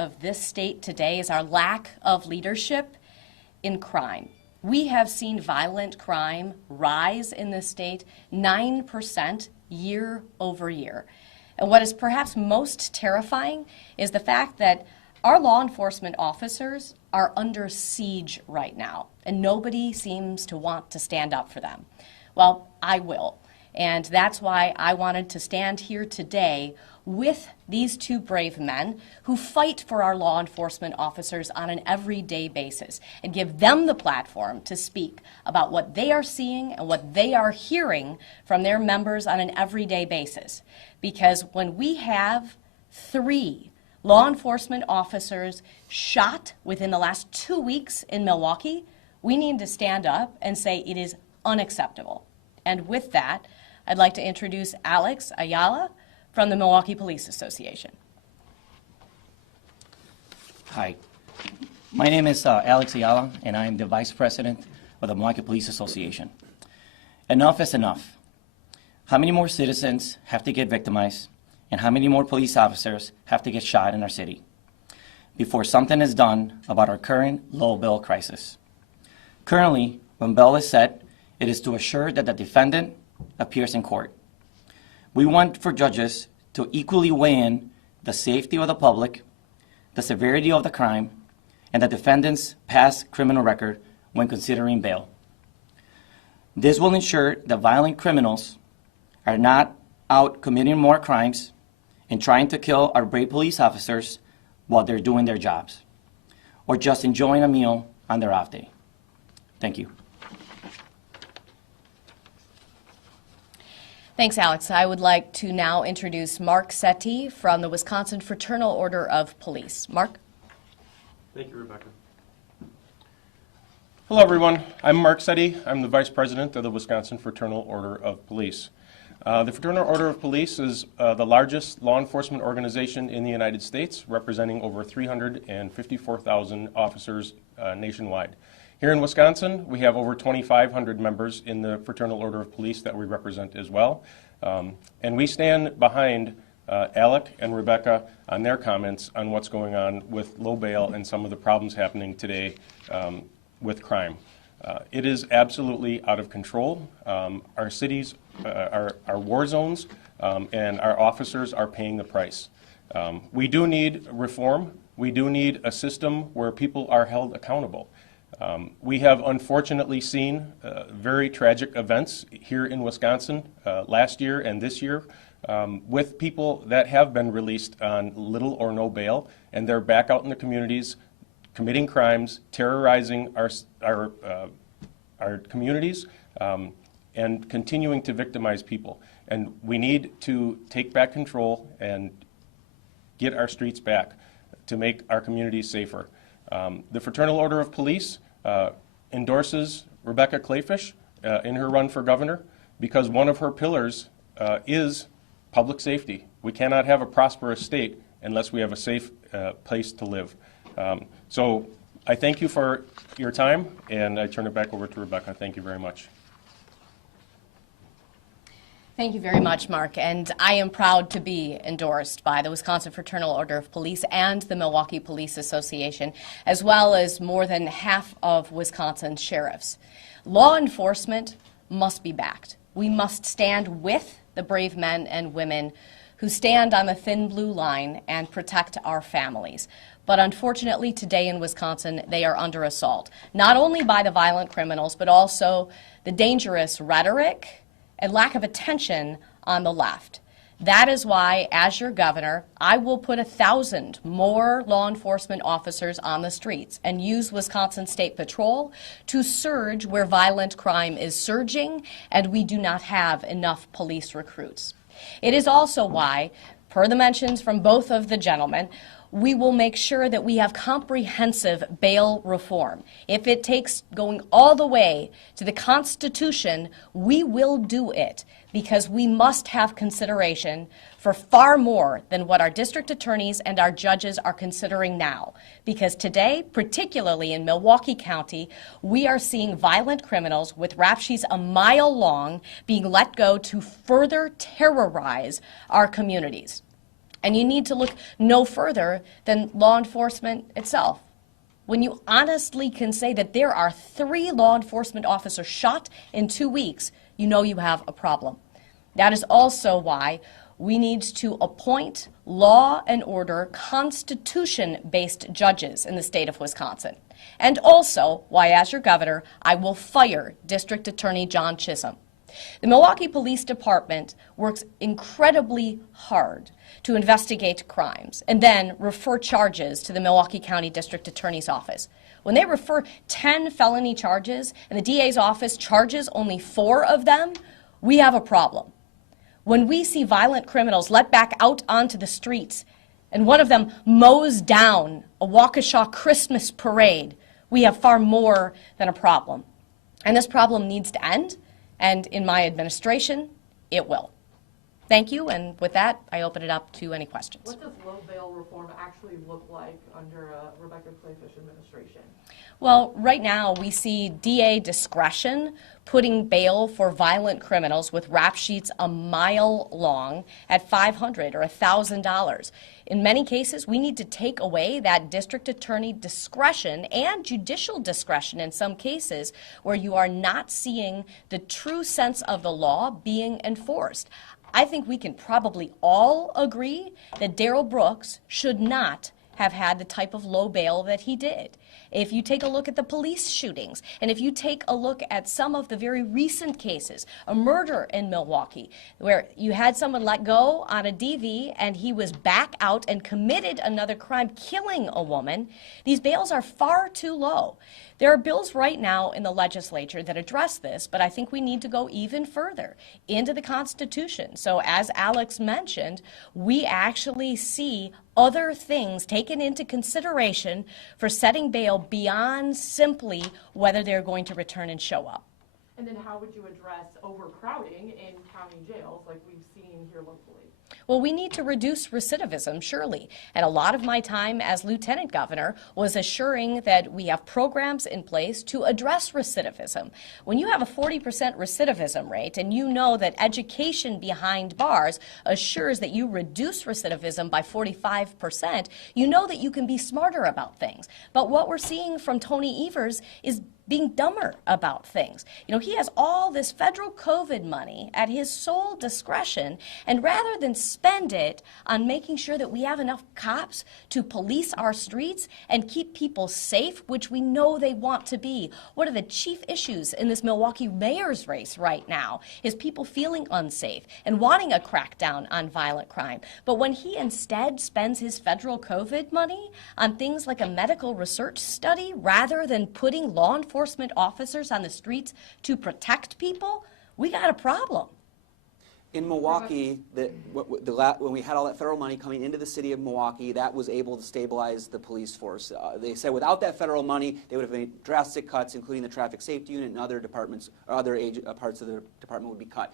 of this state today is our lack of leadership in crime. We have seen violent crime rise in this state 9% year over year. And what is perhaps most terrifying is the fact that our law enforcement officers are under siege right now, and nobody seems to want to stand up for them. Well, I will. And that's why I wanted to stand here today with these two brave men who fight for our law enforcement officers on an everyday basis and give them the platform to speak about what they are seeing and what they are hearing from their members on an everyday basis. Because when we have 3 law enforcement officers shot within the last 2 weeks in Milwaukee, we need to stand up and say it is unacceptable. And with that, I'd like to introduce Alex Ayala from the Milwaukee Police Association. Hi, my name is Alex Ayala, and I am the Vice President of the Milwaukee Police Association. Enough is enough. How many more citizens have to get victimized, and how many more police officers have to get shot in our city before something is done about our current low bail crisis? Currently, when bail is set, it is to assure that the defendant appears in court. We want for judges to equally weigh in the safety of the public, the severity of the crime, and the defendant's past criminal record when considering bail. This will ensure that violent criminals are not out committing more crimes and trying to kill our brave police officers while they're doing their jobs, or just enjoying a meal on their off day. Thank you. Thanks, Alex. I would like to now introduce Mark Seti from the Wisconsin Fraternal Order of Police. Mark? Thank you, Rebecca. Hello, everyone. I'm Mark Seti. I'm the Vice President of the Wisconsin Fraternal Order of Police. The Fraternal Order of Police is the largest law enforcement organization in the United States, representing over 354,000 officers nationwide. Here in Wisconsin, we have over 2,500 members in the Fraternal Order of Police that we represent as well. And we stand behind Alec and Rebecca on their comments on what's going on with low bail and some of the problems happening today with crime. It is absolutely out of control. Our cities are war zones, and our officers are paying the price. We do need reform. We do need a system where people are held accountable. We have unfortunately seen very tragic events here in Wisconsin last year and this year with people that have been released on little or no bail, and they're back out in the communities committing crimes, terrorizing our communities, and continuing to victimize people. And we need to take back control and get our streets back to make our communities safer. The Fraternal Order of Police endorses Rebecca Kleefisch in her run for governor because one of her pillars is public safety. We cannot have a prosperous state unless we have a safe place to live. So I thank you for your time, and I turn it back over to Rebecca. Thank you very much. Thank you very much, Mark. And I am proud to be endorsed by the Wisconsin Fraternal Order of Police and the Milwaukee Police Association, as well as more than half of Wisconsin's sheriffs. Law enforcement must be backed. We must stand with the brave men and women who stand on the thin blue line and protect our families. But unfortunately, today in Wisconsin, they are under assault, not only by the violent criminals, but also the dangerous rhetoric and lack of attention on the left. That is why, as your governor, I will put 1,000 more law enforcement officers on the streets and use Wisconsin State Patrol to surge where violent crime is surging and we do not have enough police recruits. It is also why, per the mentions from both of the gentlemen, we will make sure that we have comprehensive bail reform. If it takes going all the way to the Constitution, we will do it because we must have consideration for far more than what our district attorneys and our judges are considering now. Because today, particularly in Milwaukee County, we are seeing violent criminals with rap sheets a mile long being let go to further terrorize our communities. And you need to look no further than law enforcement itself. When you honestly can say that there are 3 law enforcement officers shot in 2 weeks, you know you have a problem. That is also why we need to appoint law and order, constitution-based judges in the state of Wisconsin. And also why, as your governor, I will fire District Attorney John Chisholm. The Milwaukee Police Department works incredibly hard to investigate crimes and then refer charges to the Milwaukee County District Attorney's Office. When they refer 10 felony charges and the DA's office charges only 4 of them, we have a problem. When we see violent criminals let back out onto the streets and one of them mows down a Waukesha Christmas parade, we have far more than a problem. And this problem needs to end. And in my administration, it will. Thank you, and with that, I open it up to any questions. What does low bail reform actually look like under Rebecca Kleefisch administration? Well, right now we see DA discretion putting bail for violent criminals with rap sheets a mile long at $500 or $1,000. In many cases, we need to take away that district attorney discretion and judicial discretion in some cases where you are not seeing the true sense of the law being enforced. I think we can probably all agree that Darrell Brooks should not have had the type of low bail that he did. If you take a look at the police shootings, and if you take a look at some of the very recent cases, a murder in Milwaukee, where you had someone let go on a DV and he was back out and committed another crime, killing a woman, these bails are far too low. There are bills right now in the legislature that address this, but I think we need to go even further into the Constitution. So as Alex mentioned, we actually see other things taken into consideration for setting bail beyond simply whether they're going to return and show up. And then how would you address overcrowding in county jails like we've seen here locally? Well, we need to reduce recidivism, surely. And a lot of my time as lieutenant governor was assuring that we have programs in place to address recidivism. When you have a 40% recidivism rate and you know that education behind bars assures that you reduce recidivism by 45%, you know that you can be smarter about things. But what we're seeing from Tony Evers is being dumber about things. You know, he has all this federal COVID money at his sole discretion, and rather than spend it on making sure that we have enough cops to police our streets and keep people safe, which we know they want to be. One of the chief issues in this Milwaukee mayor's race right now is people feeling unsafe and wanting a crackdown on violent crime. But when he instead spends his federal COVID money on things like a medical research study rather than putting law enforcement officers on the streets to protect people, we got a problem. In Milwaukee, when we had all that federal money coming into the city of Milwaukee, that was able to stabilize the police force. They said without that federal money, they would have made drastic cuts, including the traffic safety unit and other departments, or other parts of the department would be cut.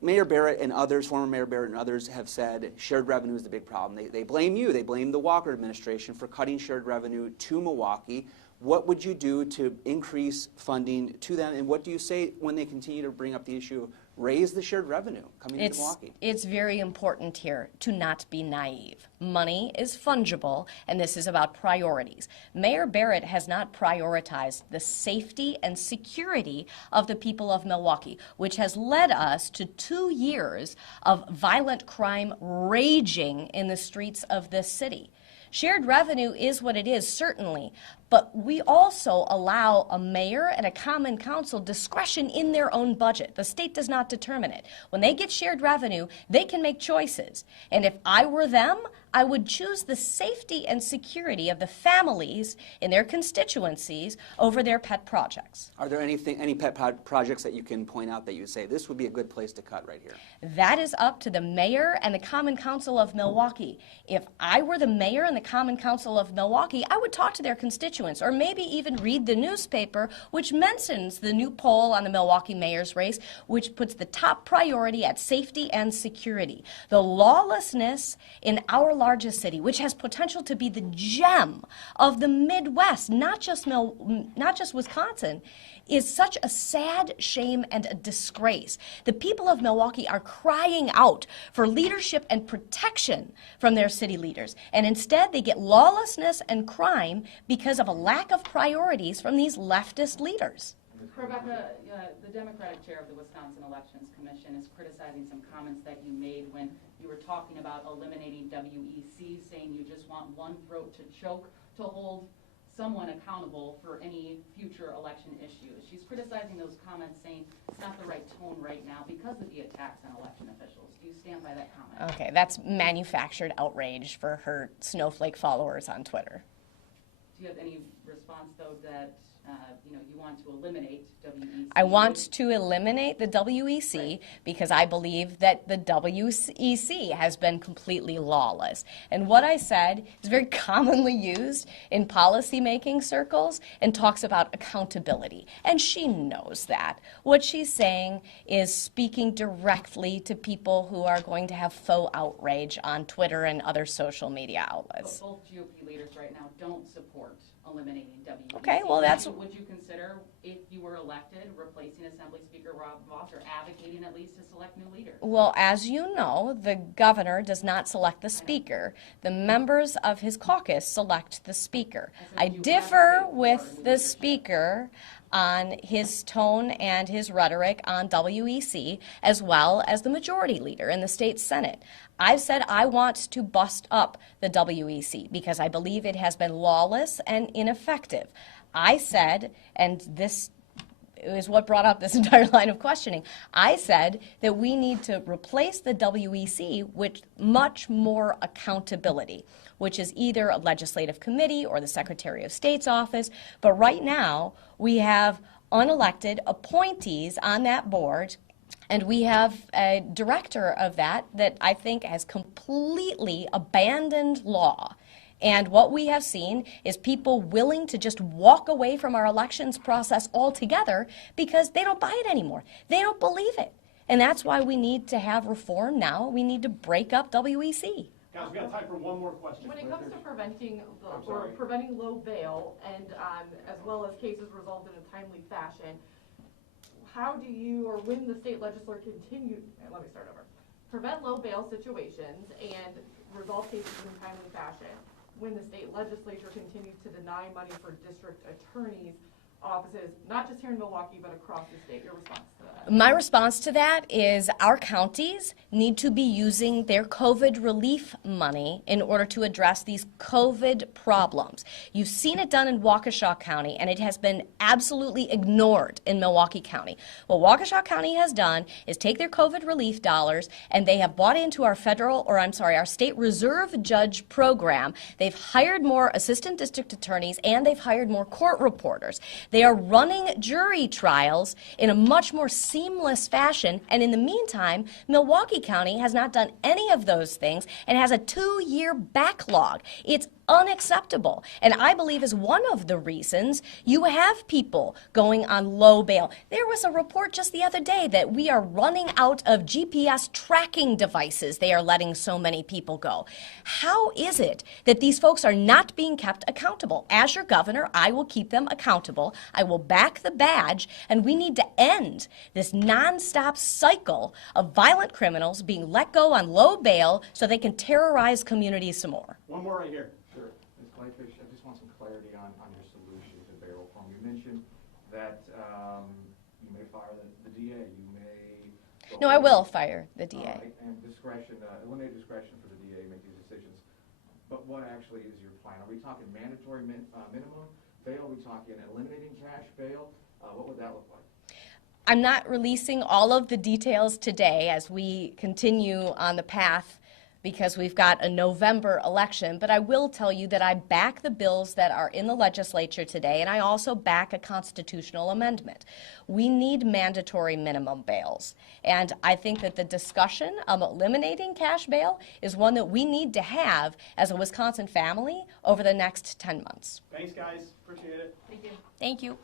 Mayor Barrett and others, former Mayor Barrett and others, have said shared revenue is the big problem. They blame you. They blame the Walker administration for cutting shared revenue to Milwaukee. What would you do to increase funding to them, and what do you say when they continue to bring up the issue of raise the shared revenue coming into Milwaukee? It's very important here to not be naive. Money is fungible, and this is about priorities. Mayor Barrett has not prioritized the safety and security of the people of Milwaukee, which has led us to 2 years of violent crime raging in the streets of this city. Shared revenue is what it is, certainly, but we also allow a mayor and a common council discretion in their own budget. The state does not determine it. When they get shared revenue, they can make choices. And if I were them, I would choose the safety and security of the families in their constituencies over their pet projects. Are there any pet projects that you can point out that you say this would be a good place to cut right here? That is up to the mayor and the Common Council of Milwaukee. If I were the mayor and the Common Council of Milwaukee, I would talk to their constituents, or maybe even read the newspaper, which mentions the new poll on the Milwaukee mayor's race, which puts the top priority at safety and security. The lawlessness in our largest city, which has potential to be the gem of the Midwest, not just Wisconsin, is such a sad shame and a disgrace. The people of Milwaukee are crying out for leadership and protection from their city leaders, and instead they get lawlessness and crime because of a lack of priorities from these leftist leaders. Rebecca, the Democratic chair of the Wisconsin Elections Commission is criticizing some comments that you made when you were talking about eliminating WEC, saying you just want one throat to choke to hold someone accountable for any future election issues. She's criticizing those comments, saying it's not the right tone right now because of the attacks on election officials. Do you stand by that comment? Okay, that's manufactured outrage for her snowflake followers on Twitter. Do you have any response, though, that you want to eliminate WEC? I want to eliminate the WEC because I believe that the WEC has been completely lawless. And what I said is very commonly used in policymaking circles and talks about accountability. And she knows that. What she's saying is speaking directly to people who are going to have faux outrage on Twitter and other social media outlets. But both GOP leaders right now don't support eliminating WEC. Okay, well, that's... Would you consider, if you were elected, replacing Assembly Speaker Rob Voss or advocating at least to select new leaders? Well, as you know, the governor does not select the speaker. The members of his caucus select the speaker. I differ with the speaker on his tone and his rhetoric on WEC, as well as the majority leader in the state Senate. I've said I want to bust up the WEC because I believe it has been lawless and ineffective. I said, and this is what brought up this entire line of questioning, I said that we need to replace the WEC with much more accountability, which is either a legislative committee or the Secretary of State's office. But right now, we have unelected appointees on that board, and we have a director of that I think has completely abandoned law. And what we have seen is people willing to just walk away from our elections process altogether because they don't buy it anymore. They don't believe it. And that's why we need to have reform now. We need to break up WEC. Guys, we got time for one more question. When it comes to preventing low bail and as well as cases resolved in a timely fashion, how do you, or when the state legislature prevent low bail situations and resolve cases in a timely fashion, when the state legislature continues to deny money for district attorneys' offices, not just here in Milwaukee, but across the state? Your response to that? My response to that is our counties need to be using their COVID relief money in order to address these COVID problems. You've seen it done in Waukesha County, and it has been absolutely ignored in Milwaukee County. What Waukesha County has done is take their COVID relief dollars, and they have bought into our our state reserve judge program. They've hired more assistant district attorneys, and they've hired more court reporters. They are running jury trials in a much more seamless fashion, and in the meantime, Milwaukee County has not done any of those things and has a 2-year backlog. It's unacceptable, and I believe is one of the reasons you have people going on low bail. There was a report just the other day that we are running out of GPS tracking devices. They are letting so many people go. How is it that these folks are not being kept accountable? As your governor, I will keep them accountable. I will back the badge, and we need to end this nonstop cycle of violent criminals being let go on low bail so they can terrorize communities some more. One more right here. Sure. Ms. Kleefisch, I just want some clarity on your solution to bail reform. You mentioned that you may fire the DA. You may... No, I will fire the DA. And discretion, eliminate discretion for the DA to make these decisions. But what actually is your plan? Are we talking mandatory minimum bail? Are we talking eliminating cash bail? What would that look like? I'm not releasing all of the details today as we continue on the path because we've got a November election, but I will tell you that I back the bills that are in the legislature today, and I also back a constitutional amendment. We need mandatory minimum bails, and I think that the discussion of eliminating cash bail is one that we need to have as a Wisconsin family over the next 10 months. Thanks, guys. Appreciate it. Thank you. Thank you.